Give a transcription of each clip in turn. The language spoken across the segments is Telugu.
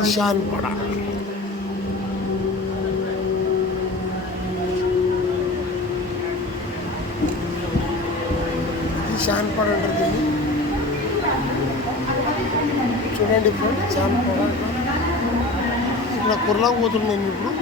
ఈశాన్పడ. ఈశాన్పడ అంటారు దీన్ని. చూడండి ఫ్రెండ్, ఈశాన్పడ ఇక్కడ కుర్లా పోతున్నాను ఇప్పుడు.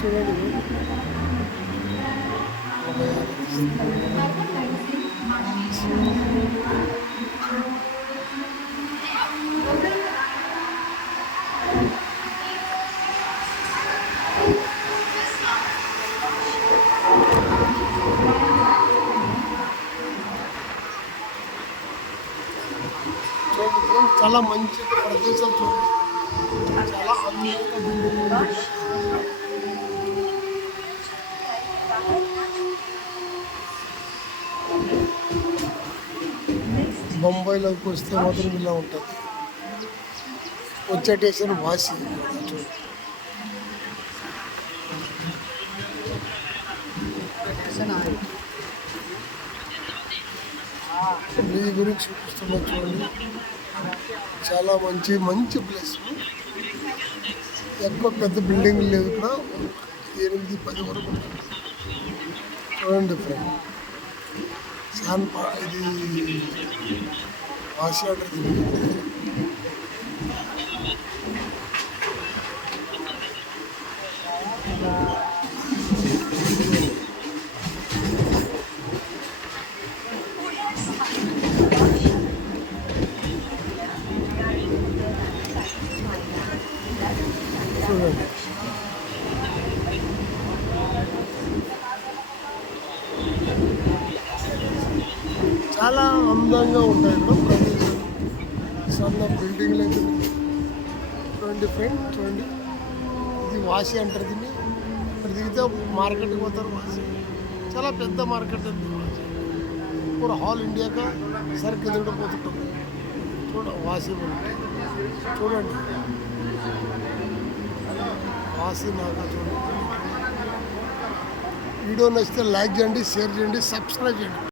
చూడండి చాలా మంచి ప్రదేశాలు చూడండి. చాలా అద్భుతంగా బిల్డింగ్ ఉంది. బొంబాయిలోకి వస్తే మాత్రం ఇలా ఉంటుంది. వచ్చే స్టేషన్ వాసి. మీ గురించి చూపిస్తున్నా చూడండి. చాలా మంచి మంచి ప్లేస్. ఎక్కువ పెద్ద బిల్డింగ్ లేదు ఇక్కడ, 8-10 వరకు ఉంటుంది. చూడండి ఫ్రెండ్, ఇది వాసి అంటారు. చూడండి చాలా అందంగా ఉంటాయి ఇక్కడ ప్రదేశం. సన్న బిల్డింగ్లు అయితే చూడండి ఫ్రెండ్, చూడండి. ఇది వాసి అంటారు దీన్ని. ఇక్కడ దిగితే మార్కెట్కి పోతారు. వాసి చాలా పెద్ద మార్కెట్ ఉంది. వాసి పూర హాల్ ఇండియాగా సరుకు ఎదురు పోతుంటుంది. వాసి చూడండి, వాసి నాగా చూడండి. వీడియో నచ్చితే లైక్ చేయండి, షేర్ చేయండి, సబ్స్క్రైబ్ చేయండి.